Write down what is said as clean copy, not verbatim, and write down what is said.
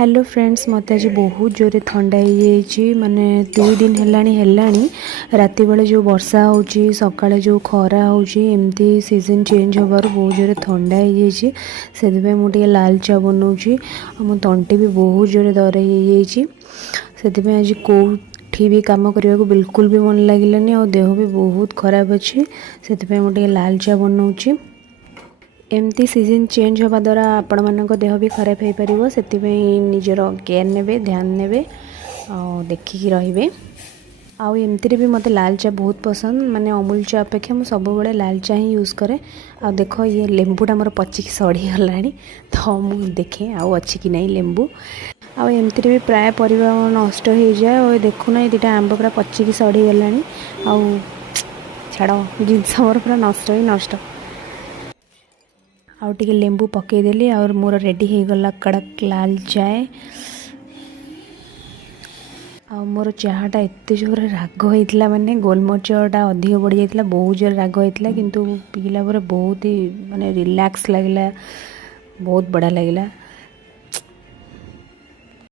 Hello friends मत आज बहुत जोरे ठंडा हो माने 2 दिन हेलानी राति बेले जो वर्षा होची सकाळे जो खरा होची एमती सीजन चेंज होबार बहुत जोरे ठंडा हो से मुझे लाल चा बनाऊँगी मो तंटी भी बहुत जोरे दर हो आज कौटी भी काम करने को बिल्कुल भी मन लगे और देह भी बहुत खराब अच्छे से मुझे लाल चा बनाऊँगी एमती सीजन चेंज होगा द्वारा आपण मानक देह भी खराब हो पार से निजर केयर ने ध्यान ने देखिकी रे आउ एमती भी मत लाल चा बहुत पसंद माने अमूल चा अपेक्षा मुझे सब बड़े लाल चा ही यूज़ करे आ देख ये लेंबूटा मोर पचिकी सड़ी गला तो मुझे देखे आउ अच्छी कि नहीं लेंबू आमती भी प्राय परिवा नष्ट हो जाए और देखुना ये दुटा आंब पूरा पचिकी सड़ी गला आउ छाड़ जिनस मोर पूरा नष्ट ही नष्ट आउ टिके लेंबू पकईदेली और मोर रेडी हो गला कड़क लाल चाय आ मोर चाहाटा एत जोर राग होता माने गोलमरिचटा अधिक बढ़ी जाता बहुत जोर राग होता किंतु पीला बहुत ही माने रिलैक्स लगला बहुत बढ़िया लगला।